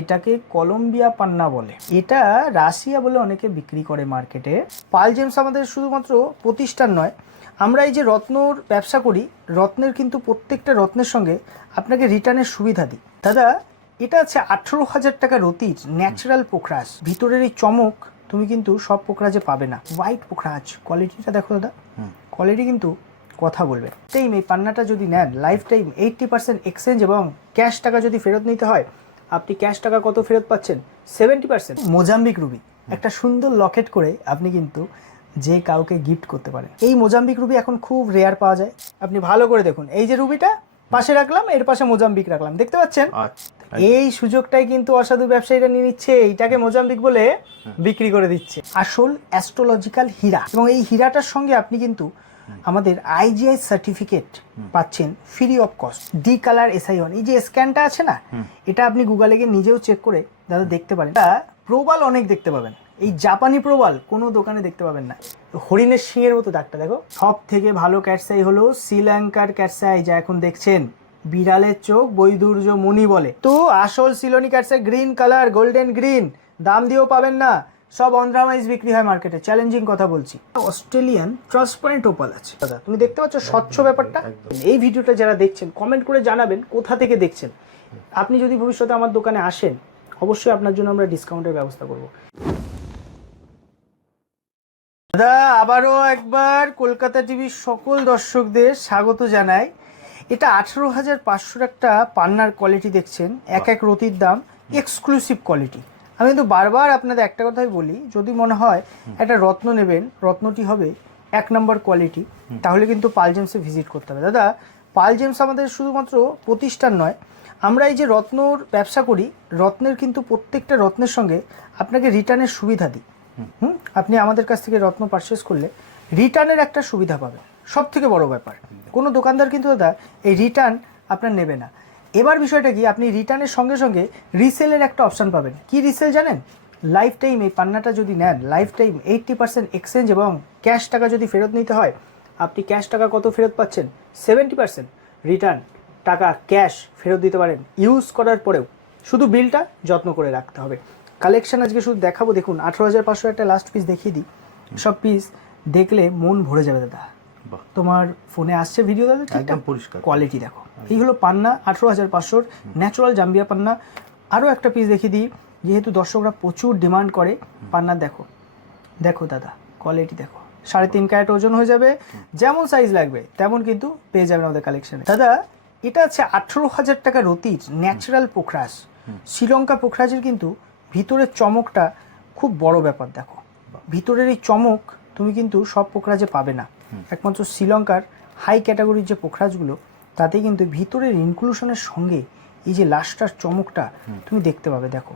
এটাকে কলম্বিয়া পান্না বলে। এটা রাশিয়া বলে অনেকে বিক্রি করে মার্কেটে। পাল জেমস আমাদের শুধুমাত্র প্রতিষ্ঠান নয় আমরা এই যে রত্নর ব্যবসা করি রত্নের কিন্তু প্রত্যেকটা রত্নের সঙ্গে আপনাকে রিটার্নের সুবিধা দিই। দাদা এটা আছে আঠেরো হাজার টাকা রতির ন্যাচারাল পোখরাজ। ভিতরের এই চমক তুমি কিন্তু সব পোখরাজে পাবে না। হোয়াইট পোখরাজ কোয়ালিটিটা দেখো দাদা। কোয়ালিটি কিন্তু কথা বলবে। টাইম এই পান্নাটা যদি নেন lifetime eighty percent exchange এবং ক্যাশ টাকা যদি ফেরত নিতে হয় আপনি ক্যাশ টাকা কত ফেরত পাচ্ছেন? Seventy percent Mozambique ruby. একটা সুন্দর লকেট করে আপনি কিন্তু যে কাউকে গিফট করতে পারেন। এই মোজাম্বিক রুবি এখন খুব রেয়ার পাওয়া যায়। আপনি ভালো করে দেখুন। এই যে রুবিটা পাশে রাখলাম এর পাশে মোজাম্বিক রাখলাম। দেখতে পাচ্ছেন? আচ্ছা এই সুযোগটাই কিন্তু অসাধু ব্যবসায়ীরা নিয়ে নিচ্ছে। এইটাকে মোজাম্বিক বলে বিক্রি করে দিচ্ছে। আসল অ্যাস্ট্রোলজিক্যাল হীরা। এবং এই হীরাটার সঙ্গে আপনি কিন্তু আমাদের আইজিআই সার্টিফিকেট পাচ্ছেন free of cost D colour SI one এই যে স্ক্যানটা আছে না এটা আপনি গুগলে গিয়ে নিজেও চেক করে দাদা দেখতে পারেন। প্রবাল অনেক দেখতে পাবেন। এই জাপানি প্রবাল কোনো দোকানে দেখতে পাবেন না। হরিণের শিঙের মতো দাগটা দেখো। সব থেকে ভালো ক্যাটসাই হলো শ্রীলঙ্কার ক্যাটসাই যা এখন দেখছেন। বিড়ালের চোখ বৈদুর্য মণি বলে। তো আসল সিলোনি cat's eye green colour golden green দাম দিয়েও পাবেন না। সব অন্ধ্রামাইজ বিক্রি হয় মার্কেটে চ্যালেঞ্জিং কথা বলছি। অস্ট্রেলিয়ান ট্রান্সপারেন্ট ওপাল আছে। দাদা তুমি দেখতে পাচ্ছ স্বচ্ছ ব্যাপারটা? এই ভিডিওটা যারা দেখছেন কমেন্ট করে জানাবেন কোথা থেকে দেখছেন। আপনি যদি ভবিষ্যতে আমার দোকানে আসেন অবশ্যই আপনার জন্য আমরা ডিসকাউন্টের ব্যবস্থা করব। দাদা আবারও একবার কলকাতা টিভির সকল দর্শকদের স্বাগত জানাই। এটা আঠেরো হাজার পাঁচশোর একটা পান্নার কোয়ালিটি দেখছেন এক এক রতির দাম এক্সক্লুসিভ কোয়ালিটি আমি কিন্তু বারবার আপনাদের একটা কথাই বলি যদি মনে হয় একটা রত্ন নেবেন রত্নটি হবে এক নম্বর কোয়ালিটি তাহলে কিন্তু পাল জেমসে ভিজিট করতে হবে। দাদা পাল জেমস আমাদের শুধুমাত্র প্রতিষ্ঠান নয় আমরা এই যে রত্নর ব্যবসা করি রত্নের কিন্তু প্রত্যেকটা রত্নের সঙ্গে আপনাকে রিটার্নের সুবিধা দিই। হুম। আপনি আমাদের কাছ থেকে রত্ন পারচেস করলে রিটার্নের একটা সুবিধা পাবেন। সব থেকে বড় ব্যাপার। কোনো দোকানদার কিন্তু দাদা এই রিটার্ন আপনার নেবে না। এবার বিষয়টা কি, আপনি রিটার্নের সঙ্গে সঙ্গে রিসেলের একটা অপশান পাবেন। কি রিসেল জানেন? লাইফ টাইম এই পান্নাটা যদি নেন lifetime eighty percent exchange এবং ক্যাশ টাকা যদি ফেরত নিতে হয়, আপনি ক্যাশ টাকা কত ফেরত পাচ্ছেন? সেভেন্টি পার্সেন্ট রিটার্ন টাকা ক্যাশ ফেরত দিতে পারেন, ইউজ করার পরেও। শুধু বিলটা যত্ন করে রাখতে হবে। কালেকশন আজকে শুধু দেখাবো, দেখুন, আঠেরো হাজার পাঁচশো একটা লাস্ট পিস দেখিয়ে দিই। সব পিস দেখলে মন ভরে যাবে দাদা। তোমার ফোনে আসছে ভিডিও দাদা একদম পরিষ্কার কোয়ালিটি দেখো। এই হলো পান্না আঠেরো হাজার পাঁচশোর ন্যাচারাল জাম্বিয়া পান্না। আরও একটা পিস দেখিয়ে দিই যেহেতু দর্শকরা প্রচুর ডিমান্ড করে পান্না দেখো। দেখো দাদা কোয়ালিটি দেখো। সাড়ে তিন ক্যারেট ওজন হয়ে যাবে যেমন সাইজ লাগবে তেমন কিন্তু পেয়ে যাবেন আমাদের কালেকশনে দাদা এটা আছে আঠেরো হাজার টাকা রতির ন্যাচারাল পোখরাজ। শ্রীলঙ্কা পোখরাজের কিন্তু ভিতরের চমকটা খুব বড় ব্যাপার দেখো। ভিতরের এই চমক তুমি কিন্তু সব পোখরাজে পাবে না। একমাত্র শ্রীলঙ্কার হাই ক্যাটাগরির যে পোখরাজগুলো তাতে কিন্তু ভিতরের ইনক্লুশনের সঙ্গে এই যে লাস্টার চমকটা তুমি দেখতে পাবে দেখো।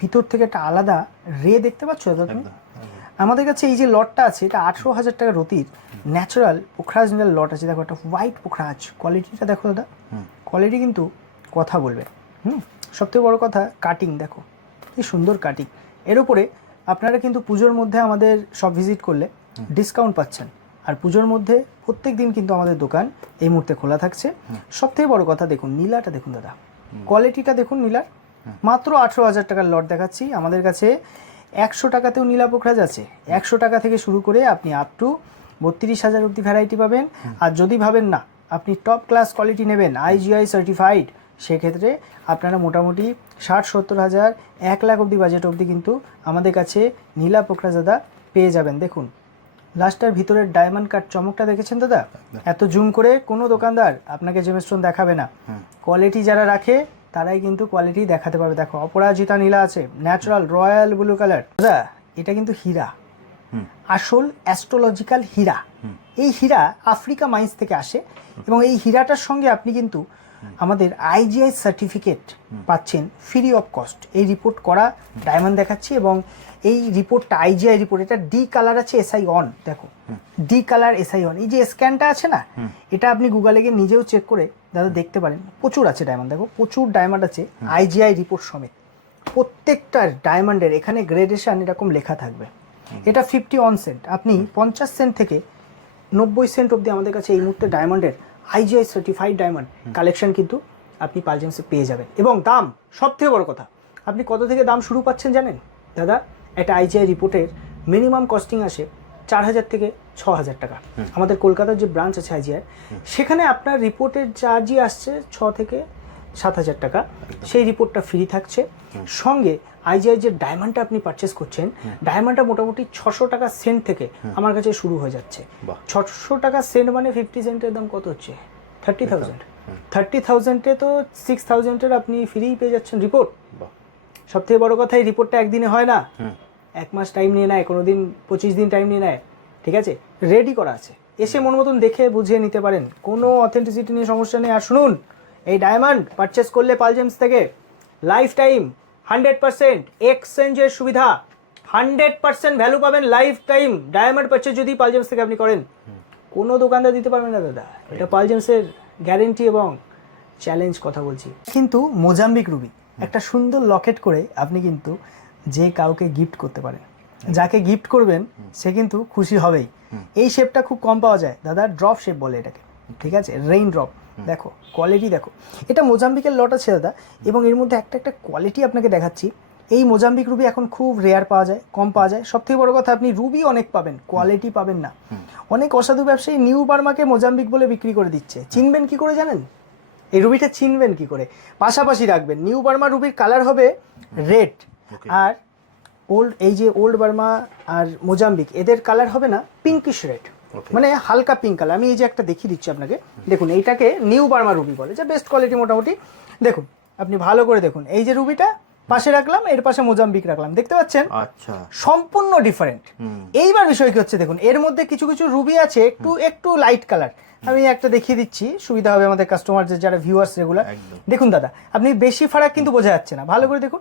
ভিতর থেকে একটা আলাদা রে দেখতে পাচ্ছ দাদা তুমি? আমাদের কাছে এই যে লটটা আছে এটা আঠেরো হাজার টাকা রতির ন্যাচারাল পোখরাজ নিলার লট আছে। দেখো একটা হোয়াইট পোখরাজ। কোয়ালিটিটা দেখো দাদা। কোয়ালিটি কিন্তু কথা বলবে। হুম? সবথেকে বড় কথা কাটিং দেখো। কি সুন্দর কাটিং এর উপরে আপনারা কিন্তু পুজোর মধ্যে আমাদের সব ভিজিট করলে ডিসকাউন্ট পাচ্ছেন। আর পুজোর মধ্যে প্রত্যেক দিন কিন্তু আমাদের দোকান এই মুহূর্তে খোলা থাকছে। সব থেকে বড় কথা দেখুন নীলাটা দেখুন দাদা। কোয়ালিটিটা দেখুন নীলার। মাত্র আঠেরো হাজার টাকার লট দেখাচ্ছি। আমাদের কাছে একশো টাকাতেও নীলা পোখরাজ আছে। একশো টাকা থেকে শুরু করে আপনি আপ টু বত্রিশ হাজার অব্দি ভ্যারাইটি পাবেন। আর যদি ভাবেন না আপনি টপ ক্লাস কোয়ালিটি নেবেন আইজিআই সার্টিফাইড সেক্ষেত্রে আপনারা মোটামুটি ষাট সত্তর হাজার এক লাখ অব্দি বাজেট অবধি কিন্তু আমাদের কাছে নীলা পোখরাজ দাদা পেয়ে যাবেন। দেখুন লাস্টার ভিতরের ডায়মন্ড কাট চমকটা দেখেছেন দাদা? এত জুম করে কোনো দোকানদার আপনাকে জেমস্টোন দেখাবে না। কোয়ালিটি যারা রাখে তারাই কিন্তু কোয়ালিটি দেখাতে পারবে। দেখো অপরাজিতা নীলা আছে ন্যাচারাল রয়্যাল ব্লু কালার। দাদা এটা কিন্তু হীরা। আসল অ্যাস্ট্রোলজিক্যাল হীরা। এই হীরা আফ্রিকা মাইন্স থেকে আসে এবং এই হীরাটার সঙ্গে আপনি কিন্তু আমাদের আইজিআই সার্টিফিকেট পাচ্ছেন ফ্রি অফ কস্ট। এই রিপোর্ট করা ডায়মন্ড দেখাচ্ছি এবং এই রিপোর্টটা আইজিআই রিপোর্ট এটা ডি কালার আছে এসআই অন দেখো। ডি কালার এসআই অন এই যে স্ক্যানটা আছে না এটা আপনি গুগলে গিয়ে নিজেও চেক করে দাদা দেখতে পারেন। প্রচুর আছে ডায়মন্ড দেখো প্রচুর ডায়মন্ড আছে আইজিআই রিপোর্ট সমেত। প্রত্যেকটা ডায়মন্ডের এখানে গ্রেডেশন এরকম লেখা থাকবে। এটা ফিফটি ওয়ান সেন্ট আপনি পঞ্চাশ সেন্ট থেকে নব্বই সেন্ট অবধি আমাদের কাছে এই মুহূর্তে ডায়মন্ডের আইজিআই সার্টিফাইড ডায়মন্ড কালেকশন কিন্তু আপনি পালজেন্সে পেয়ে যাবেন। এবং দাম সব থেকে বড় কথা আপনি কত থেকে দাম শুরু পাচ্ছেন জানেন? দাদা একটা আইজিআই রিপোর্টের মিনিমাম কস্টিং আসে চার হাজার থেকে ছ হাজার টাকা। আমাদের কলকাতার যে ব্রাঞ্চ আছে আইজিআই সেখানে আপনার রিপোর্টের চার্জই আসছে ছ থেকে সাত হাজার টাকা। সেই রিপোর্টটা ফ্রি থাকছে। সঙ্গে আইজিআই যে ডায়মন্ডটা আপনি পারচেস করছেন ডায়মন্ডটা মোটামুটি ছশো টাকা সেন্ট থেকে আমার কাছে শুরু হয়ে যাচ্ছে। ছশো টাকা সেন্ট মানে ফিফটি সেন্টের দাম কত হচ্ছে? থার্টি থাউজেন্ড থার্টি থাউজেন্ডে তো সিক্স থাউজেন্ডের আপনি ফ্রি পেয়ে যাচ্ছেন রিপোর্ট সব থেকে বড় কথা এই রিপোর্টটা একদিনে হয় না। এক মাস টাইম নিয়ে নেয় কোনো দিন পঁচিশ দিন টাইম নিয়ে নেয়, ঠিক আছে? রেডি করা আছে। এসে মন মতন দেখে বুঝিয়ে নিতে পারেন। কোনো অথেন্টিসিটি নিয়ে সমস্যা নেই। আর শুনুন, এই ডায়মন্ড পারচেস করলে পালজেমস থেকে লাইফ টাইম হান্ড্রেড পার্সেন্ট এক্সচেঞ্জের সুবিধা। হান্ড্রেড পার্সেন্ট ভ্যালু পাবেন লাইফ টাইম ডায়মন্ড পারচেস যদি পালজেমস থেকে আপনি করেন। কোনো দোকানদার দিতে পারবেন না, দাদা। এটা পালজেমসের গ্যারেন্টি এবং চ্যালেঞ্জ কথা বলছি। কিন্তু মোজাম্বিক রুবি একটা সুন্দর লকেট করে আপনি কিন্তু যে কাউকে গিফট করতে পারেন যাকে গিফট করবেন, সে কিন্তু খুশি হবেই। এই শেপটা খুব কম পাওয়া যায়। দাদা ড্রপ শেপ বলে এটাকে। ঠিক আছে? রেইন ড্রপ দেখো কোয়ালিটি দেখো। এটা মোজাম্বিকের লট আছে দাদা, এবং এর মধ্যে একটা একটা কোয়ালিটি আপনাকে দেখাচ্ছি। এই মোজাম্বিক রুবি এখন খুব রেয়ার পাওয়া যায়, কম পাওয়া যায়। সব থেকে বড় কথা, আপনি রুবি অনেক পাবেন কোয়ালিটি পাবেন না। অনেক অসাধু ব্যবসায়ী নিউ বার্মাকে মোজাম্বিক বলে বিক্রি করে দিচ্ছে। চিনবেন কি করে জানেন? এই রুবিটা চিনবেন কি করে? পাশাপাশি রাখবেন। নিউ বার্মা রুবির কালার হবে রেড. আর ওল্ড এই যে ওল্ড বার্মা আর মোজাম্বিক এদের কালার হবে না পিঙ্কিশ রেড মানে হালকা পিঙ্ক কালার আমি এই যে একটা দেখিয়ে দিচ্ছি আপনাকে। দেখুন এইটাকে নিউ বার্মা রুবি বলে। যে বেস্ট কোয়ালিটি মোটামুটি। দেখুন আপনি ভালো করে দেখুন। এই যে রুবিটা পাশে রাখলাম এর পাশে মোজাম্বিক রাখলাম। দেখতে পাচ্ছেন? আচ্ছা। সম্পূর্ণ ডিফারেন্ট এইবার বিষয় কি হচ্ছে দেখুন এর মধ্যে কিছু কিছু রুবি আছে একটু একটু লাইট কালার আমি একটা দেখিয়ে দিচ্ছি সুবিধা হবে আমাদের কাস্টমার যারা ভিউয়ার্স রেগুলার দেখুন দাদা আপনি বেশি ফারাক কিন্তু বোঝা যাচ্ছে না। ভালো করে দেখুন।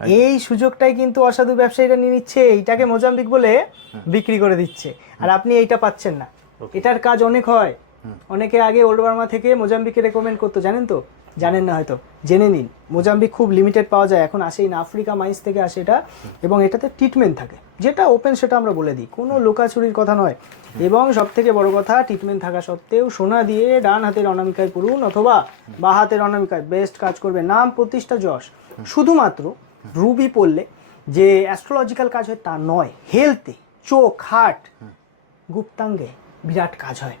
এই সুযোগটাই কিন্তু অসাধু ব্যবসায়ীরা নিয়ে নিচ্ছে এইটাকে মোজাম্বিক বলে বিক্রি করে দিচ্ছে। আর আপনি এইটা পাচ্ছেন না। এটার কাজ অনেক হয়। অনেকে আগে ওল্ড বার্মা থেকে মোজাম্বিকে রেকমেন্ড করতো জানেন তো? জানেন না হয়তো। জেনে নিন। মোজাম্বিক খুব লিমিটেড পাওয়া যায়। এখন আসেই না আফ্রিকা মাইন্স থেকে আসে এটা। এবং এটাতে ট্রিটমেন্ট থাকে। যেটা ওপেন সেটা আমরা বলে দিই। কোনো লোকাচুরির কথা নয়। এবং সব থেকে বড় কথা ট্রিটমেন্ট থাকা সত্ত্বেও সোনা দিয়ে ডান হাতের অনামিকায় পড়ুন অথবা বা হাতের অনামিকায় বেস্ট কাজ করবে। নাম প্রতিষ্ঠা যশ। শুধুমাত্র রুবি পড়লে যে অ্যাস্ট্রোলজিক্যাল কাজ হয় তা নয় হেলথে চোখ হার্ট গুপ্তাঙ্গে বিরাট কাজ হয়।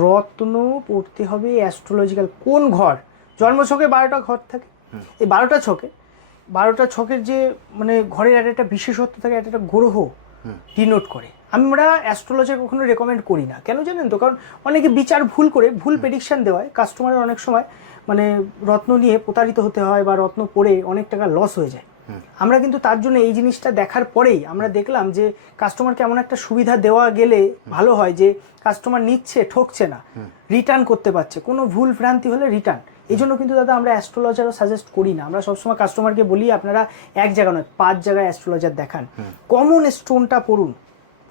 রত্ন পড়তে হবে অ্যাস্ট্রোলজিক্যাল কোন ঘর? জন্মছকে বারোটা ঘর থাকে। এই বারোটা ছকে বারোটা ছকের যে মানে ঘরের একটা একটা বিশেষত্ব থাকে একটা একটা গ্রহ ডিনোট করে। আমরা অ্যাস্ট্রোলজার কখনো রেকমেন্ড করি না। কেন জানেন তো? কারণ অনেকে বিচার ভুল করে ভুল প্রেডিকশন দেওয়ায় কাস্টমারের অনেক সময় মানে রত্ন নিয়ে প্রতারিত হতে হয় বা রত্ন পড়ে অনেক টাকা লস হয়ে যায়। আমরা কিন্তু তার জন্য এই জিনিসটা দেখার পরেই আমরা দেখলাম যে কাস্টমারকে এমন একটা সুবিধা দেওয়া গেলে ভালো হয় যে কাস্টমার নিচ্ছে ঠকছে না রিটার্ন করতে পারছে। কোনো ভুল ভ্রান্তি হলে রিটার্ন এই জন্য কিন্তু দাদা আমরা অ্যাস্ট্রোলজারও সাজেস্ট করি না। আমরা সবসময় কাস্টমারকে বলি আপনারা এক জায়গা নয় পাঁচ জায়গায় অ্যাস্ট্রোলজার দেখান। কমন স্টোনটা পড়ুন।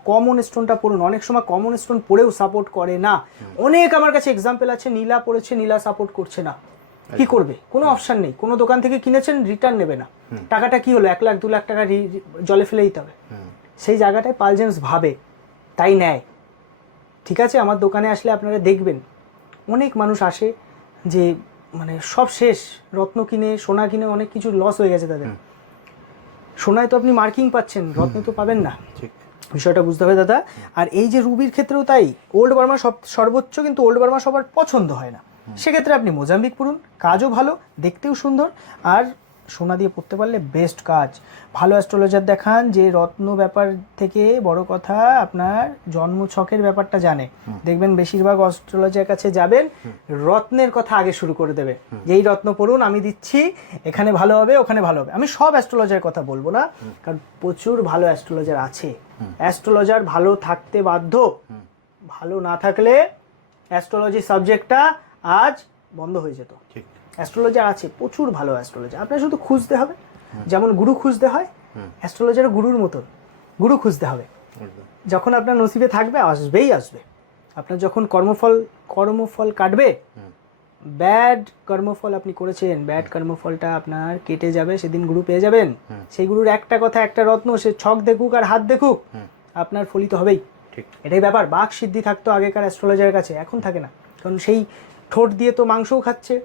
কমন স্টোনটা পড়ুন। অনেক সময় কমন স্টোন পড়েও সাপোর্ট করে না। অনেক আমার কাছে এক্সাম্পল আছে নীলা পড়েছে নীলা সাপোর্ট করছে না। কি করবে? কোনো অপশান নেই। কোনো দোকান থেকে কিনেছেন রিটার্ন নেবে না। টাকাটা কি হলো? এক লাখ দু লাখ টাকা জলে ফেলে দিতে হবে। সেই জায়গাটায় পালজেন্স ভাবে তাই নেয়। ঠিক আছে? আমার দোকানে আসলে আপনারা দেখবেন। অনেক মানুষ আসে যে মানে সব শেষ। রত্ন কিনে সোনা কিনে অনেক কিছু লস হয়ে গেছে তাদের। সোনায় তো আপনি মার্কিং পাচ্ছেন রত্নে তো পাবেন না। ঠিক। বিষয়টা বুঝতে হবে দাদা। আর এই যে রুবির ক্ষেত্রেও তাই, ওল্ড বার্মা সব, সর্বোচ্চ কিন্তু ওল্ড বার্মা সবার পছন্দ হয় না। সেক্ষেত্রে আপনি মোজাম্বিক পড়ুন, কাজও ভালো, দেখতেও সুন্দর। আর সোনা দিয়ে পড়তে পারলে বেস্ট কাজ। ভালো অ্যাস্ট্রোলজার দেখান যে রত্ন ব্যাপার থেকে বড় কথা আপনার জন্ম ছকের ব্যাপারটা জানে। দেখবেন বেশিরভাগ অ্যাস্ট্রোলজার কাছে যাবেন রত্নের কথা আগে শুরু করে দেবে। যে এই রত্ন পড়ুন আমি দিচ্ছি এখানে ভালো হবে ওখানে ভালো হবে। আমি সব অ্যাস্ট্রোলজার কথা বলব না কারণ প্রচুর ভালো অ্যাস্ট্রোলজার আছে। অ্যাস্ট্রোলজার ভালো থাকতে বাধ্য। ভালো না থাকলে অ্যাস্ট্রোলজি সাবজেক্টটা আজ বন্ধ হয়ে যেত। ঠিক। অ্যাস্ট্রোলজার আছে প্রচুর ভালো অ্যাস্ট্রোলজার আপনার শুধু খুঁজতে হবে। যেমন গুরু খুঁজতে হয় অ্যাস্ট্রোলজার গুরুর মতন। গুরু খুঁজতে হবে। যখন আপনার নসিবে থাকবে আসবেই আসবে। আপনার যখন কর্মফল কর্মফল কাটবে ব্যাড কর্মফল আপনি করেছেন ব্যাড কর্মফলটা আপনার কেটে যাবে সেদিন গুরু পেয়ে যাবেন। সেই গুরুর একটা কথা একটা রত্ন সে ছক দেখুক আর হাত দেখুক আপনার ফলিত হবেই। ঠিক। এটাই ব্যাপার। বাঘ সিদ্ধি থাকতো আগেকার অ্যাস্ট্রোলজারের কাছে এখন থাকে না। কারণ সেই ঠোঁট দিয়ে তো মাংসও খাচ্ছে।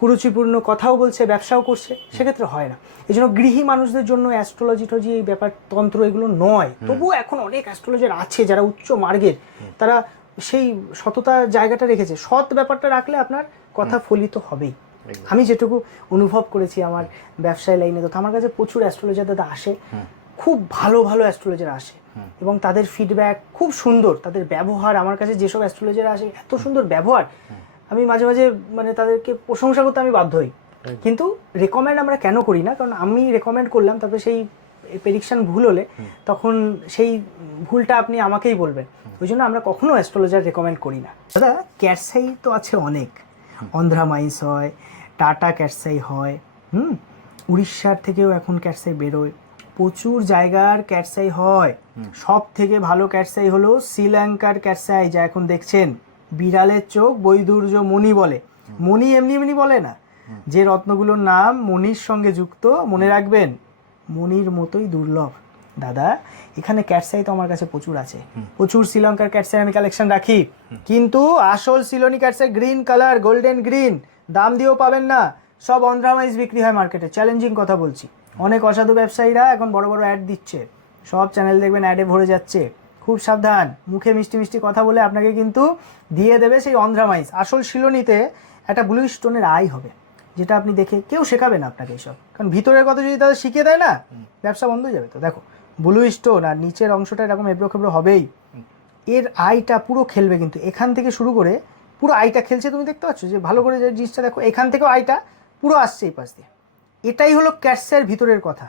কুরুচিপূর্ণ কথাও বলছে ব্যবসাও করছে সেক্ষেত্রে হয় না। এই জন্য গৃহী মানুষদের জন্য অ্যাস্ট্রোলজি টলজি এই ব্যাপার তন্ত্র এগুলো নয়। তবুও এখন অনেক অ্যাস্ট্রোলজার আছে যারা উচ্চ মার্গের তারা সেই সততা জায়গাটা রেখেছে। সৎ ব্যাপারটা রাখলে আপনার কথা ফলিত হবেই। আমি যেটুকু অনুভব করেছি আমার ব্যবসায় লাইনে তো আমার কাছে প্রচুর অ্যাস্ট্রোলজার দাদা আসে খুব ভালো ভালো অ্যাস্ট্রোলজার আসে। এবং তাদের ফিডব্যাক খুব সুন্দর। তাদের ব্যবহার আমার কাছে যেসব অ্যাস্ট্রোলজার আসে এত সুন্দর ব্যবহার আমি মাঝে মাঝে মানে তাদেরকে প্রশংসা করতে আমি বাধ্য হই। কিন্তু রেকমেন্ড আমরা কেন করি না? কারণ আমি রেকমেন্ড করলাম তারপরে সেই প্রেডিকশন ভুল হলে তখন সেই ভুলটা আপনি আমাকেই বলবেন। ওই জন্য আমরা কখনো অ্যাস্ট্রোলজার রেকমেন্ড করি না। দাদা ক্যাটসাই তো আছে অনেক। অন্ধ্রা মাইন্স হয় টাটা ক্যাটসাই হয় হুম? উড়িষ্যার থেকেও এখন ক্যাটসাই বেরোয়। প্রচুর জায়গার ক্যাটসাই হয়। সব থেকে ভালো ক্যাটসাই হলো শ্রীলঙ্কার ক্যাটসাই যা এখন দেখছেন। বিড়ালের চোখ বৈদুর্য মণি বলে। মণি এমনি এমনি বলে না। যে রত্নগুলোর নাম মণির সঙ্গে যুক্ত মনে রাখবেন মণির মতোই দুর্লভ। দাদা এখানে ক্যাটসাই তো আমার কাছে প্রচুর আছে। প্রচুর শ্রীলঙ্কার ক্যাটসাই আমি কালেকশন রাখি। কিন্তু আসল সিলোনি cat's eye green colour golden green দাম দিয়েও পাবেন না। সব অন্ধ্রামাইজ বিক্রি হয় মার্কেটে চ্যালেঞ্জিং কথা বলছি। অনেক অসাধু ব্যবসায়ীরা এখন বড় বড় অ্যাড দিচ্ছে। সব চ্যানেল দেখবেন অ্যাডে ভরে যাচ্ছে। খুব সাবধান। মুখে মিষ্টি মিষ্টি কথা বলে আপনাকে কিন্তু দিয়ে দেবে সেই অন্ধ্রামাইজ। আসল শিলনিতে একটা ব্লু স্টোনের আই হবে যেটা আপনি দেখে কেউ শেখাবে না আপনাকে এইসব কারণ ভিতরের কথা যদি তাদের শিখিয়ে দেয় না ব্যবসা বন্ধ হয়ে যাবে তো। দেখো ব্লু স্টোন আর নিচের অংশটা এরকম এবড়ো খেবড়ো হবেই। এর আইটা পুরো খেলবে কিন্তু। এখান থেকে শুরু করে পুরো আইটা খেলছে তুমি দেখতে পাচ্ছ যে ভালো করে যে জিনিসটা দেখো এখান থেকেও আইটা পুরো আসছে এই পাশ দিয়ে। এটাই হলো ক্যাটসাইয়ের ভিতরের কথা।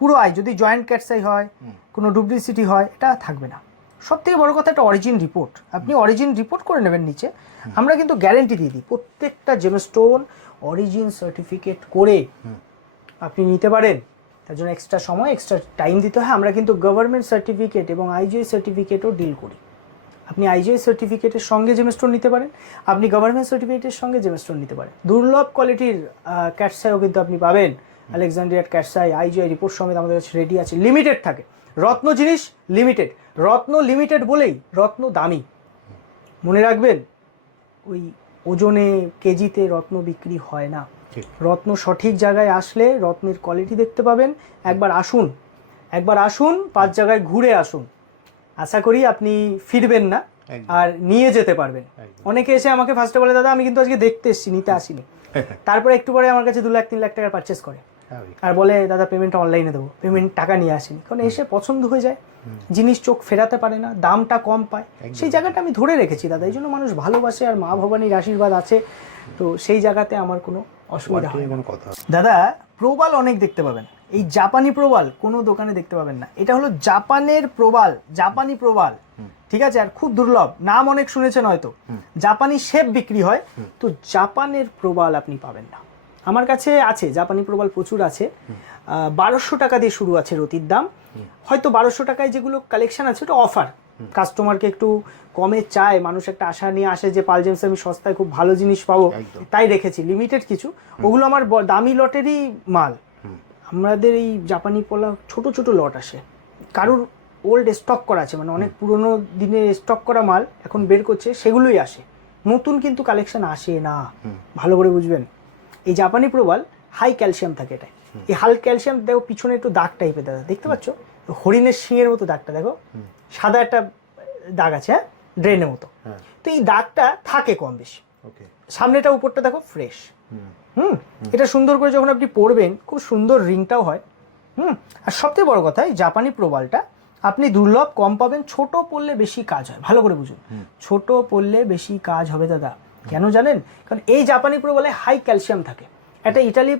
পুরো আই যদি জয়েন্ট ক্যাটসাই হয় কোনো ডুপ্লিসিটি হয় এটা থাকবে না। সব থেকে বড় কথা একটা অরিজিন রিপোর্ট আপনি অরিজিন রিপোর্ট করে নেবেন নিচে। আমরা কিন্তু গ্যারেন্টি দিয়ে দিই, প্রত্যেকটা জেমস্টোন অরিজিন সার্টিফিকেট করে আপনি নিতে পারেন। তার জন্য এক্সট্রা সময় এক্সট্রা টাইম দিতে হয়। আমরা কিন্তু গভর্নমেন্ট সার্টিফিকেট এবং আইজিআই সার্টিফিকেটও ডিল করি। আপনি আইজিআই সার্টিফিকেটের সঙ্গে জেমস্টোন নিতে পারেন। আপনি গভর্নমেন্ট সার্টিফিকেটের সঙ্গে জেমস্টোন নিতে পারেন। দুর্লভ কোয়ালিটির ক্যাটসাইও কিন্তু আপনি পাবেন। আলেকজান্ড্রিয়ার ক্যাটসাই আইজিআই রিপোর্ট সমেত আমাদের কাছে রেডি আছে। লিমিটেড থাকে। রত্ন জিনিস লিমিটেড রত্ন লিমিটেড বলেই রত্ন দামি। মনে রাখবেন ওই ওজনে কেজিতে রত্ন বিক্রি হয় না। রত্ন সঠিক জায়গায় আসলে রত্নের কোয়ালিটি দেখতে পাবেন। একবার আসুন একবার আসুন পাঁচ জায়গায় ঘুরে আসুন। আশা করি আপনি ফিরবেন না আর নিয়ে যেতে পারবেন। অনেকে এসে আমাকে ফার্স্টে বলে দাদা আমি কিন্তু আজকে দেখতে এসেছি নিতে আসিনি। তারপরে একটু পরে আমার কাছে দু লাখ তিন লাখ টাকার পারচেস করে। আর বলে দাদা পেমেন্টটা অনলাইনে দেবো। পেমেন্ট টাকা নিয়ে আসেনি। কারণ এসে পছন্দ হয়ে যায়। জিনিস চোখ ফেরাতে পারে না দামটা কম পায়। সেই জায়গাটা আমি ধরে রেখেছি দাদা। এই জন্য মানুষ ভালোবাসে আর মা ভবানীর আশীর্বাদ আছে। তো সেই জায়গাতে আমার কোনো অসুবিধা হয় কোনো কথা? দাদা প্রবাল অনেক দেখতে পাবেন। এই জাপানি প্রবাল কোনো দোকানে দেখতে পাবেন না। এটা হলো জাপানের প্রবাল জাপানি প্রবাল। ঠিক আছে? আর খুব দুর্লভ। নাম অনেক শুনেছেন হয়তো। জাপানি শেপ বিক্রি হয়। তো জাপানের প্রবাল আপনি পাবেন না। আমার কাছে আছে জাপানি প্রবাল প্রচুর আছে। বারোশো টাকা দিয়ে শুরু আছে রতির দাম। হয়তো বারোশো টাকায় যেগুলো কালেকশন আছে ওটা অফার কাস্টমারকে একটু কমে চায় মানুষ একটা আশা নিয়ে আসে যে পাল জেমস আমি সস্তায় খুব ভালো জিনিস পাবো। তাই রেখেছি লিমিটেড কিছু। ওগুলো আমার দামি লটেরই মাল। আমাদের এই জাপানি পোলা ছোট ছোট লট আসে। কারুর ওল্ড স্টক করা আছে মানে অনেক পুরনো দিনের স্টক করা মাল এখন বের করছে সেগুলোই আসে। নতুন কিন্তু কালেকশন আসে না। ভালো করে বুঝবেন? এই জাপানি প্রবাল হাই ক্যালসিয়াম থাকে এটাই এই হাল ক্যালসিয়াম দেখো পিছনে একটু দাগ টাইপের দাদা দেখতে পাচ্ছ? হরিণের শিঙের মতো দাগটা দেখো? সাদা একটা দাগ আছে হ্যাঁ? ড্রেনের মতো। হ্যাঁ। তো এই দাগটা থাকে কম বেশি। সামনেটা উপরটা দেখো ফ্রেশ হুম। এটা সুন্দর করে যখন আপনি পরবেন খুব সুন্দর রিংটাও হয়। হুম? আর সবথেকে বড় কথা এই জাপানি প্রবালটা আপনি দুর্লভ কম পাবেন ছোট পড়লে বেশি কাজ হয়। ভালো করে বুঝুন। ছোট পড়লে বেশি কাজ হবে দাদা। কেন জানেন? কারণ এই জাপানি প্রবালে হাই ক্যালসিয়াম থাকে। একটা ইটালি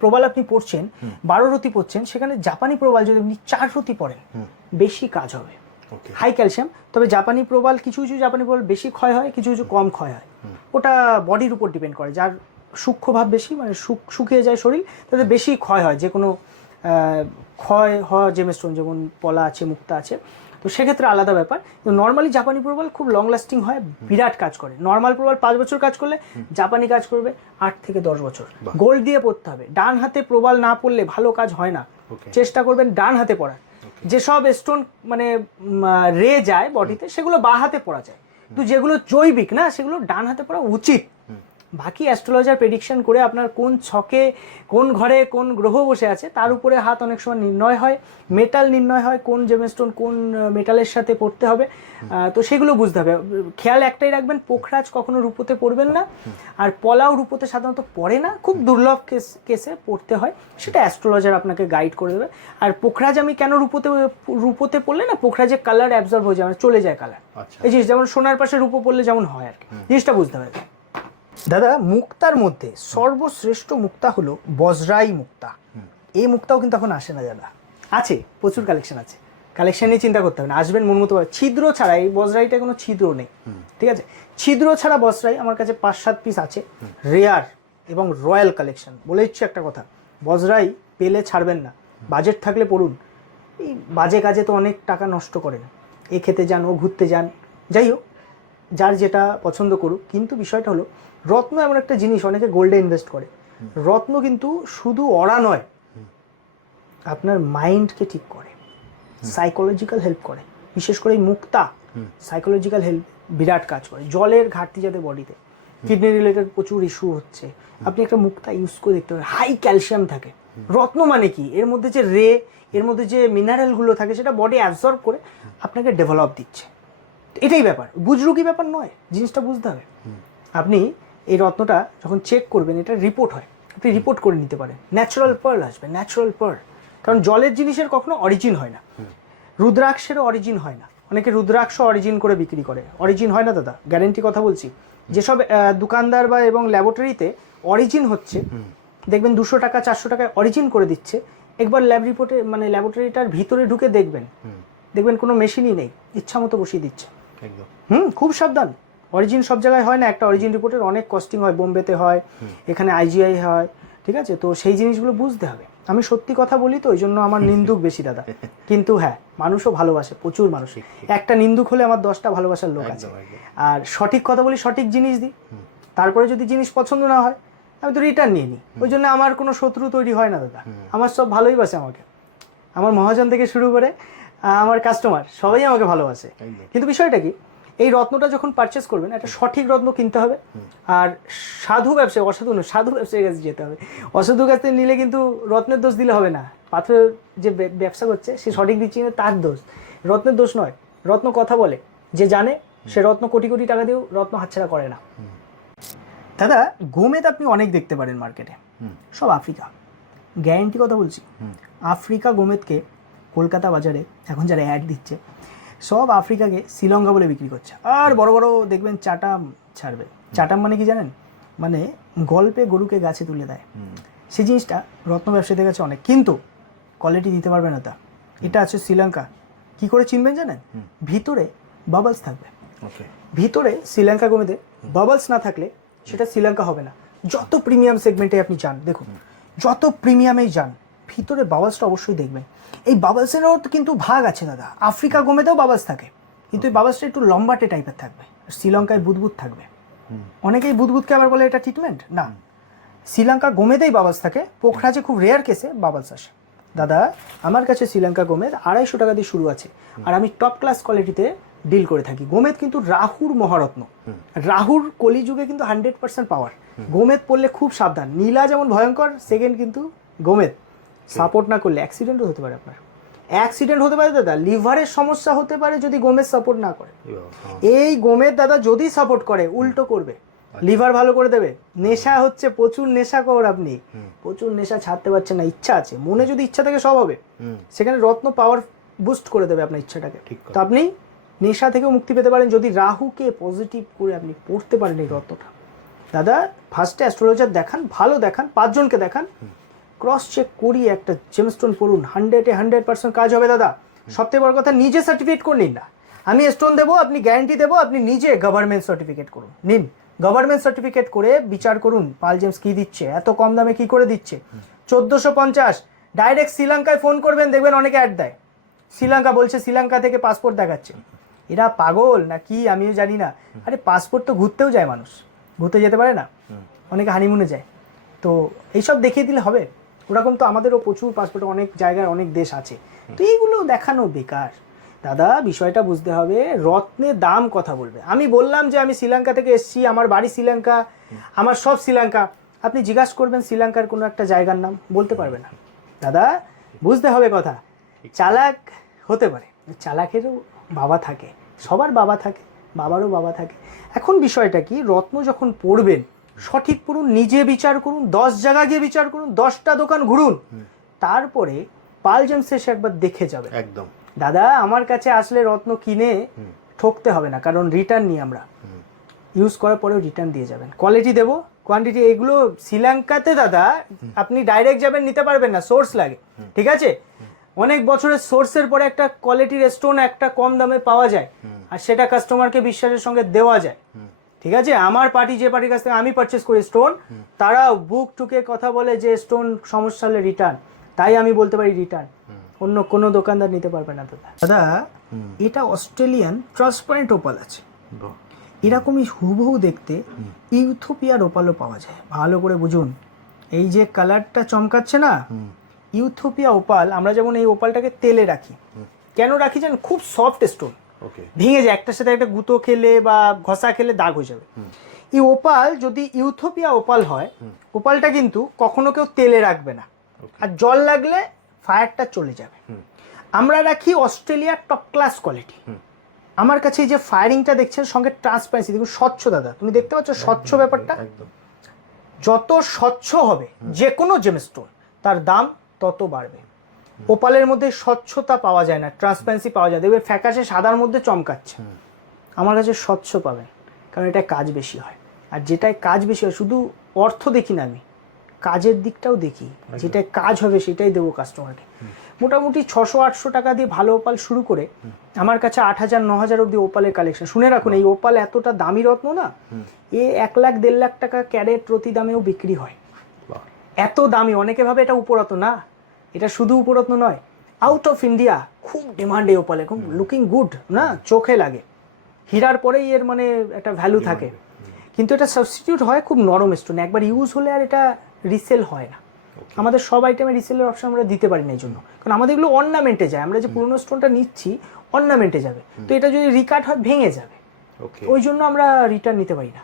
প্রবাল আপনি পড়ছেন বারো রতি পড়ছেন সেখানে জাপানি প্রবাল যদি আপনি চার রতি পড়েন বেশি কাজ হবে। হাই ক্যালসিয়াম তবে জাপানি প্রবাল কিছু কিছু জাপানি প্রবাল বেশি ক্ষয় হয় কিছু কিছু কম ক্ষয় হয়। ওটা বডির উপর ডিপেন্ড করে। যার সূক্ষ্ম ভাব বেশি মানে শুক- শুকিয়ে যায় শরীর তাদের বেশি ক্ষয় হয়। যে কোনো ক্ষয় হওয়া জেমস্টোন যেমন পলা আছে মুক্তা আছে তো সেক্ষেত্রে আলাদা ব্যাপার। নর্মালি জাপানি প্রবাল খুব লং লাস্টিং হয় বিরাট কাজ করে। নর্মাল প্রবাল পাঁচ বছর কাজ করলে জাপানি কাজ করবে আট থেকে দশ বছর। গোল্ড দিয়ে পড়তে হবে। ডান হাতে প্রবাল না পড়লে ভালো কাজ হয় না। চেষ্টা করবেন ডান হাতে পড়ার। যেসব স্টোন মানে রে যায় বডিতে সেগুলো বা হাতে পড়া যায়। তো যেগুলো জৈবিক না সেগুলো ডান হাতে পড়া উচিত। বাকি অ্যাস্ট্রোলজার প্রেডিকশন করে আপনার কোন ছকে কোন ঘরে কোন গ্রহ বসে আছে তার উপরে হাত অনেক সময় নির্ণয় হয় মেটাল নির্ণয় হয় কোন জেমস্টোন কোন মেটালের সাথে পড়তে হবে তো সেগুলো বুঝতে হবে। খেয়াল একটাই রাখবেন পোখরাজ কখনো রূপোতে পড়বেন না আর পলাও রূপোতে সাধারণত পড়ে না খুব দুর্লভ কেস কেসে পড়তে হয় সেটা অ্যাস্ট্রোলজার আপনাকে গাইড করে দেবে। আর পোখরাজ আমি কেন রূপোতে রূপোতে পড়লে না পোখরাজের কালার অ্যাবজর্ব হয়ে যায় মানে চলে যায় কালার আচ্ছা। এই জিনিস যেমন সোনার পাশে রূপো পড়লে যেমন হয় আর কি। জিনিসটা বুঝতে হবে। দাদা, মুক্তার মধ্যে সর্বশ্রেষ্ঠ মুক্তা হলো বজরাই মুক্তা। এই মুক্তাও কিন্তু এখন আসে না দাদা। আছে, প্রচুর কালেকশন আছে। কালেকশন নিয়ে চিন্তা করতে হবে না, আসবেন মন মতো। ছিদ্র ছাড়া, এই বজরাইটা কোনো ছিদ্র নেই, ঠিক আছে? ছিদ্র ছাড়া বজরাই আমার কাছে পাঁচ সাত পিস আছে রেয়ার এবং রয়্যাল কালেকশন বলে দিচ্ছি একটা কথা, বজরাই পেলে ছাড়বেন না বাজেট থাকলে পড়ুন। এই বাজে কাজে তো অনেক টাকা নষ্ট করেন। এ খেতে যান, ও ঘুরতে যান, যাই হোক যার যেটা পছন্দ করুক, কিন্তু বিষয়টা হলো, রত্ন এমন একটা জিনিস অনেকে গোল্ডে ইনভেস্ট করে। রত্ন কিন্তু শুধু অরা নয়, আপনার মাইন্ডকে ঠিক করে সাইকোলজিক্যাল হেল্প করে। বিশেষ করে মুক্তা সাইকোলজিক্যাল হেল্প বিরাট কাজ করে। জলের ঘাটতি যাতে বডিতে কিডনি রিলেটেড প্রচুর ইস্যু হচ্ছে। আপনি একটা মুক্তা ইউজ করে দেখতে পারেন হাই ক্যালসিয়াম থাকে। রত্ন মানে কি? এর মধ্যে যে রে, এর মধ্যে যে মিনারেলগুলো থাকে, সেটা বডি অ্যাবজর্ব করে আপনাকে ডেভেলপ দিচ্ছে। এটাই ব্যাপার। বুজরুকি ব্যাপার নয় জিনিসটা বুঝতে হবে। আপনি এই রত্নটা যখন চেক করবেন এটা রিপোর্ট হয়। আপনি রিপোর্ট করে নিতে পারেন। ন্যাচারাল পার্ল আসবে ন্যাচারাল পার্ল কারণ জলের জিনিসের কখনো অরিজিন হয় না। রুদ্রাক্ষেরও অরিজিন হয় না। অনেকে রুদ্রাক্ষ অরিজিন করে বিক্রি করে। অরিজিন হয় না দাদা গ্যারেন্টি কথা বলছি। যেসব দোকানদার বা এবং ল্যাবরেটরিতে অরিজিন হচ্ছে দেখবেন দুশো টাকা চারশো টাকায় অরিজিন করে দিচ্ছে। একবার ল্যাব রিপোর্টে মানে ল্যাবরেটরিটার ভিতরে ঢুকে দেখবেন। দেখবেন কোনো মেশিনই নেই ইচ্ছা মতো বসিয়ে দিচ্ছে। একদম। হুম খুব সাবধান। অরিজিন সব জায়গায় হয় না একটা অরিজিন রিপোর্টের অনেক কস্টিং হয় বোম্বেতে হয় এখানে আইজিআই হয় ঠিক আছে? তো সেই জিনিসগুলো বুঝতে হবে। আমি সত্যি কথা বলি তো ওই জন্য আমার নিন্দুক বেশি দাদা। কিন্তু হ্যাঁ মানুষও ভালোবাসে প্রচুর মানুষ। একটা নিন্দুক হলে আমার দশটা ভালোবাসার লোক আছে। আর সঠিক কথা বলি সঠিক জিনিস দিই। তারপরে যদি জিনিস পছন্দ না হয় আমি তো রিটার্ন নিয়ে নিই। ওই জন্য আমার কোনো শত্রু তৈরি হয় না দাদা। আমার সব ভালোই বাসে আমাকে। আমার মহাজন থেকে শুরু করে আমার কাস্টমার সবাই আমাকে ভালোবাসে। কিন্তু বিষয়টা কি? এই রত্নটা যখন পারচেস করবেন একটা সঠিক রত্ন কিনতে হবে। আর সাধু ব্যবসায়ী অসাধু নয় সাধু ব্যবসায়ীর কাছে যেতে হবে। অসাধু কাছে নিলে কিন্তু রত্নের দোষ দিলে হবে না। পাথরের যে ব্যবসা করছে সে সঠিক দিচ্ছে না তার দোষ। রত্নের দোষ নয় রত্ন কথা বলে। যে জানে সে রত্ন কোটি কোটি টাকা দিয়েও রত্ন হাতছাড়া করে না। দাদা গোমেদ আপনি অনেক দেখতে পারেন মার্কেটে সব আফ্রিকা। গ্যারেন্টি কথা বলছি। আফ্রিকা গোমেদকে কলকাতা বাজারে এখন যারা অ্যাড দিচ্ছে সব আফ্রিকাকে শ্রীলঙ্কা বলে বিক্রি করছে। আর বড় বড় দেখবেন চাটাম ছাড়বে। চাটাম মানে কি জানেন? মানে গল্পে গরুকে গাছে তুলে দেয়। সেই জিনিসটা রত্ন ব্যবসায়ীদের কাছে অনেক। কিন্তু কোয়ালিটি দিতে পারবে না তা। এটা আছে শ্রীলঙ্কা। কি করে চিনবেন জানেন? ভিতরে বাবলস থাকবে। ভিতরে শ্রীলঙ্কা গমেতে বাবলস না থাকলে সেটা শ্রীলঙ্কা হবে না। যত প্রিমিয়াম সেগমেন্টে আপনি যান দেখুন যত প্রিমিয়ামেই যান ভিতরে বাবাসটা অবশ্যই দেখবেন এই বাবলসেরও তো কিন্তু ভাগ আছে দাদা। আফ্রিকা গমেতেও বাবাস থাকে। কিন্তু এই বাবাসটা একটু লম্বাটে টাইপের থাকবে। শ্রীলঙ্কায় বুদবুদ থাকবে। অনেকেই বুদবুদকে আবার বলে এটা ট্রিটমেন্ট না। শ্রীলঙ্কা গোমেতেই বাবাস থাকে। পোখরাজে খুব রেয়ার কেসে বাবলস আসে। দাদা আমার কাছে শ্রীলঙ্কা গোমেদ আড়াইশো টাকা দিয়ে শুরু আছে। আর আমি টপ ক্লাস কোয়ালিটিতে ডিল করে থাকি। গোমেদ কিন্তু রাহুর মহারত্ন। রাহুর কলিযুগে কিন্তু হান্ড্রেড পার্সেন্ট পাওয়ার গোমেদ পড়লে খুব সাবধান। নীলা যেমন ভয়ঙ্কর সেকেন্ড কিন্তু গোমেদ সাপোর্ট না করলে অ্যাক্সিডেন্টও হতে পারে আপনার। অ্যাক্সিডেন্ট হতে পারে দাদা লিভারের সমস্যা হতে পারে যদি গোমেদ সাপোর্ট না করে। এই গোমের দাদা যদি সাপোর্ট করে উল্টো করবে। লিভার ভালো করে দেবে। নেশা হচ্ছে প্রচুর নেশা কর আপনি। প্রচুর নেশা ছাড়তে পারছেন না ইচ্ছা আছে। মনে যদি ইচ্ছা থাকে সব হবে। সেখানে রত্ন পাওয়ার বুস্ট করে দেবে আপনার ইচ্ছাটাকে। ঠিক তো আপনি নেশা থেকেও মুক্তি পেতে পারেন যদি রাহুকে পজিটিভ করে আপনি পড়তে পারেন এই রত্নটা। দাদা ফার্স্টে অ্যাস্ট্রোলজার দেখান ভালো দেখান পাঁচজনকে দেখান। ক্রস চেক করিয়ে একটা জেমস্টোন পড়ুন। হান্ড্রেডে হান্ড্রেড পার্সেন্ট কাজ হবে দাদা। সবথেকে বড় কথা নিজে সার্টিফিকেট করে নিন না। আমি স্টোন দেবো আপনি গ্যারান্টি দেবো আপনি নিজে গভর্নমেন্ট সার্টিফিকেট করুন। নিন। গভর্নমেন্ট সার্টিফিকেট করে বিচার করুন পাল জেমস কি দিচ্ছে এত কম দামে কি করে দিচ্ছে। চোদ্দোশো পঞ্চাশ ডাইরেক্ট শ্রীলঙ্কায় ফোন করবেন দেখবেন অনেকে অ্যাড দেয়। শ্রীলঙ্কা বলছে শ্রীলঙ্কা থেকে পাসপোর্ট দেখাচ্ছে। এরা পাগল না কি? আমিও জানি না। আরে পাসপোর্ট তো ঘুরতেও যায় মানুষ। ঘুরতে যেতে পারে না। অনেকে হানিমুনে যায়। তো এইসব দেখিয়ে দিলে হবে। ওরকম তো আমাদেরও প্রচুর পাসপোর্ট অনেক জায়গায় অনেক দেশ আছে। তো এইগুলো দেখানো বেকার। দাদা, বিষয়টা বুঝতে হবে রত্নের দাম কথা বলবে। আমি বললাম যে আমি শ্রীলঙ্কা থেকে এসেছি, আমার বাড়ি শ্রীলঙ্কা, আমার সব শ্রীলঙ্কা। আপনি জিজ্ঞাসা করবেন শ্রীলঙ্কার কোনো একটা জায়গার নাম, বলতে পারবে না। দাদা, বুঝতে হবে কথা। চালাক হতে পারে, চালাকেরও বাবা থাকে, সবার বাবা থাকে, বাবারও বাবা থাকে। এখন বিষয়টা কি, রত্ন যখন পড়বেন সঠিক পড়ুন নিজে বিচার করুন দশ জায়গা গিয়ে বিচার করুন দশটা দোকান ঘুরুন। তারপরে পাল জেমস এসে একবার দেখে যাবে একদম। দাদা আমার কাছে আসলে রত্ন কিনে ঠকতে হবে না কারণ রিটার্ন নিই আমরা। ইউজ করার পরেও রিটার্ন দিয়ে যাবেন। কোয়ালিটি দেবো কোয়ান্টিটি এগুলো শ্রীলঙ্কাতে দাদা আপনি ডাইরেক্ট যাবেন নিতে পারবেন না সোর্স লাগে ঠিক আছে? অনেক বছরের সোর্সের পরে একটা কোয়ালিটির স্টোন একটা কম দামে পাওয়া যায় আর সেটা কাস্টমারকে বিশ্বাসের সঙ্গে দেওয়া যায়। ঠিক আছে? আমার পার্টি যে পার্টির কাছ থেকে আমি পারচেস করি স্টোন তারা বুক টুকে কথা বলে যে স্টোন সমস্যা হলে রিটার্ন তাই আমি বলতে পারি রিটার্ন অন্য কোনো দোকানদার নিতে পারবে না দাদা। দাদা এটা অস্ট্রেলিয়ান ট্রান্সপারেন্ট ওপাল আছে। এরকমই হুবহু দেখতে ইউথোপিয়ার ওপালও পাওয়া যায়। ভালো করে বুঝুন। এই যে কালারটা চমকাচ্ছে না ইউথোপিয়া ওপাল আমরা যেমন এই ওপালটাকে তেলে রাখি। কেন রাখি জানেন? খুব সফট স্টোন ভেঙে যায় একটার সাথে একটা গুঁতো খেলে বা ঘষা খেলে দাগ হয়ে যাবে। এই ওপাল যদি ইউথোপিয়া ওপাল হয় ওপালটা কিন্তু কখনো কেউ তেলে রাখবে না। আর জল লাগলে ফায়ারটা চলে যাবে। আমরা রাখি অস্ট্রেলিয়ার টপ ক্লাস কোয়ালিটি আমার কাছে এই যে ফায়ারিংটা দেখছেন সঙ্গে ট্রান্সপারেন্সি দেখুন স্বচ্ছ দাদা তুমি দেখতে পাচ্ছ স্বচ্ছ ব্যাপারটা? যত স্বচ্ছ হবে যে কোনো জেমস্টোন তার দাম তত বাড়বে। ওপালের মধ্যে স্বচ্ছতা পাওয়া যায় না ট্রান্সপারেন্সি পাওয়া যায়। দেখবে ফ্যাকাশে সাদার মধ্যে চমকাচ্ছে। আমার কাছে স্বচ্ছ পাবেন কারণ এটা কাজ বেশি হয়। আর যেটায় কাজ বেশি হয় শুধু অর্থ দেখি না আমি কাজের দিকটাও দেখি। যেটায় কাজ হবে সেটাই দেবো কাস্টমারকে মোটামুটি ছশো আটশো টাকা দিয়ে ভালো ওপাল শুরু করে আমার কাছে আট হাজার ন হাজার অব্দি ওপালের কালেকশন শুনে রাখুন এই ওপাল এতটা দামি রত্ন না এ এক লাখ দেড় লাখ টাকা ক্যারেট প্রতি দামেও বিক্রি হয়। এত দামি অনেকে ভাবে এটা উপরত না। এটা শুধু উপরত্ন নয় আউট অফ ইন্ডিয়া খুব ডিমান্ড এই ওপালে খুব লুকিং গুড না? চোখে লাগে। হীরার পরেই এর মানে একটা ভ্যালু থাকে। কিন্তু এটা সাবস্টিটিউট হয় খুব নরম স্টোন একবার ইউজ হলে আর এটা রিসেল হয় না। আমাদের সব আইটেমে রিসেলের অপশন আমরা দিতে পারি না এই জন্য। কারণ আমাদের এগুলো অর্নামেন্টে যায়। আমরা যে পুরোনো স্টোনটা নিচ্ছি অর্নামেন্টে যাবে। তো এটা যদি রিকাট হয় ভেঙে যাবে। ওকে ওই জন্য আমরা রিটার্ন নিতে পারি না।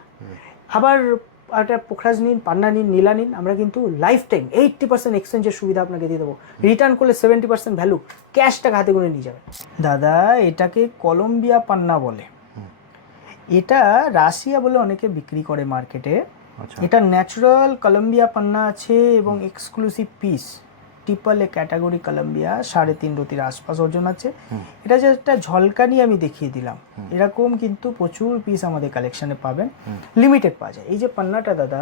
আবার একটা পোখরাজ নিন পান্না নিন নীলা নিন আমরা কিন্তু লাইফ টাইম এইটটি পার্সেন্ট এক্সচেঞ্জের সুবিধা আপনাকে দিয়ে দেবো। রিটার্ন করলে সেভেন্টি পার্সেন্ট ভ্যালু ক্যাশটাকে হাতে করে নিয়ে যাবে দাদা এটাকে কলম্বিয়া পান্না বলে। এটা রাশিয়া বলে অনেকে বিক্রি করে মার্কেটে আচ্ছা। এটা ন্যাচারাল কলম্বিয়া পান্না আছে এবং exclusive piece triple A category Colombia সাড়ে তিন রতির আশপাশ ওজন আছে। এটা যে একটা ঝলকানি আমি দেখিয়ে দিলাম। এরকম কিন্তু প্রচুর পিস আমাদের কালেকশনে পাবেন। লিমিটেড পাওয়া যায়। এই যে পান্নাটা দাদা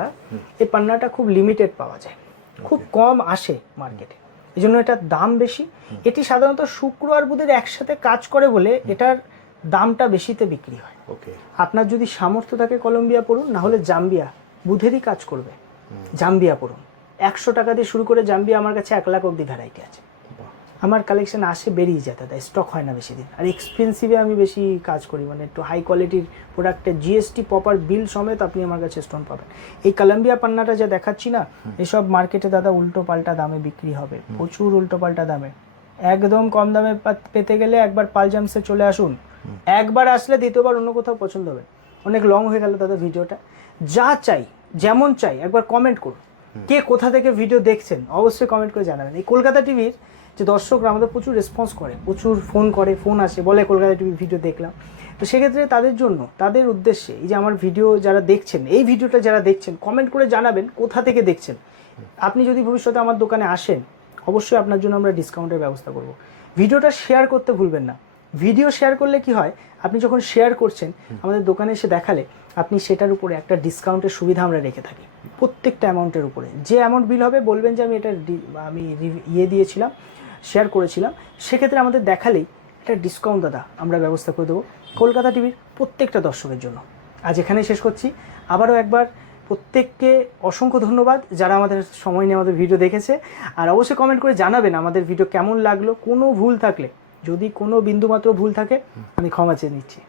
এই পান্নাটা খুব লিমিটেড পাওয়া যায়। খুব কম আসে মার্কেটে এই জন্য এটার দাম বেশি। এটি সাধারণত শুক্র আর বুধের একসাথে কাজ করে বলে এটার দামটা বেশিতে বিক্রি হয়। ওকে আপনার যদি সামর্থ্য থাকে কলম্বিয়া পড়ুন না হলে জাম্বিয়া বুধেরই কাজ করবে। জাম্বিয়া পড়ুন। একশো টাকা দিয়ে শুরু করে জাম্বিয়া আমার কাছে এক লাখ অব্দি ভ্যারাইটি আছে। আমার কালেকশন আসে বেরিয়ে যায় দাদা স্টক হয় না বেশি দিন। আর এক্সপেন্সিভে আমি বেশি কাজ করি মানে একটু হাই কোয়ালিটির প্রোডাক্টের জিএসটি প্রপার বিল সমেত আপনি আমার কাছে স্টোন পাবেন। এই কলম্বিয়া পান্নাটা যা দেখাচ্ছি না এসব মার্কেটে দাদা উল্টো পাল্টা দামে বিক্রি হবে প্রচুর উল্টো পাল্টা দামে। একদম কম দামে পেতে গেলে একবার পালজামসে চলে আসুন। একবার আসলে দ্বিতীয়বার অন্য কোথাও পছন্দ হবে। অনেক লং হয়ে গেল দাদা ভিডিওটা যা চাই যেমন চাই একবার কমেন্ট করুন। কে কোথা থেকে ভিডিও দেখছেন, অবশ্যই কমেন্ট করে জানাবেন। এই কলকাতা টিভির যে দর্শকরা আমাদের প্রচুর রেসপন্স করে, প্রচুর ফোন করে ফোন আসে, বলে কলকাতা টিভির ভিডিও দেখলাম। তো সেক্ষেত্রে তাদের জন্য, তাদের উদ্দেশ্যে এই যে আমার ভিডিও যারা দেখছেন, এই ভিডিওটা যারা দেখছেন কমেন্ট করে জানাবেন কোথা থেকে দেখছেন। আপনি যদি ভবিষ্যতে আমার দোকানে আসেন, অবশ্যই আপনার জন্য আমরা ডিসকাউন্টের ব্যবস্থা করব। ভিডিওটা শেয়ার করতে ভুলবেন না। ভিডিও শেয়ার করলে কি হয়? আপনি যখন শেয়ার করছেন আমাদের দোকানে এসে দেখালে আপনি সেটার উপরে একটা ডিসকাউন্টের সুবিধা আমরা রেখে থাকি। প্রত্যেকটা অ্যামাউন্টের উপরে। যে অ্যামাউন্ট বিল হবে বলবেন যে আমি এটা আমি ইয়ে দিয়েছিলাম শেয়ার করেছিলাম সেক্ষেত্রে আমাদের দেখালেই একটা ডিসকাউন্ট দাদা আমরা ব্যবস্থা করে দেবো কলকাতা টিভির প্রত্যেকটা দর্শকের জন্য। আজ এখানেই শেষ করছি। আবারও একবার প্রত্যেককে অসংখ্য ধন্যবাদ যারা আমাদের সময় নিয়ে আমাদের ভিডিও দেখেছে। আর অবশ্যই কমেন্ট করে জানাবেন আমাদের ভিডিও কেমন লাগল কোনো ভুল থাকলে। যদি কোনো বিন্দুমাত্র ভুল থাকে আমি ক্ষমা চেয়ে নিচ্ছি।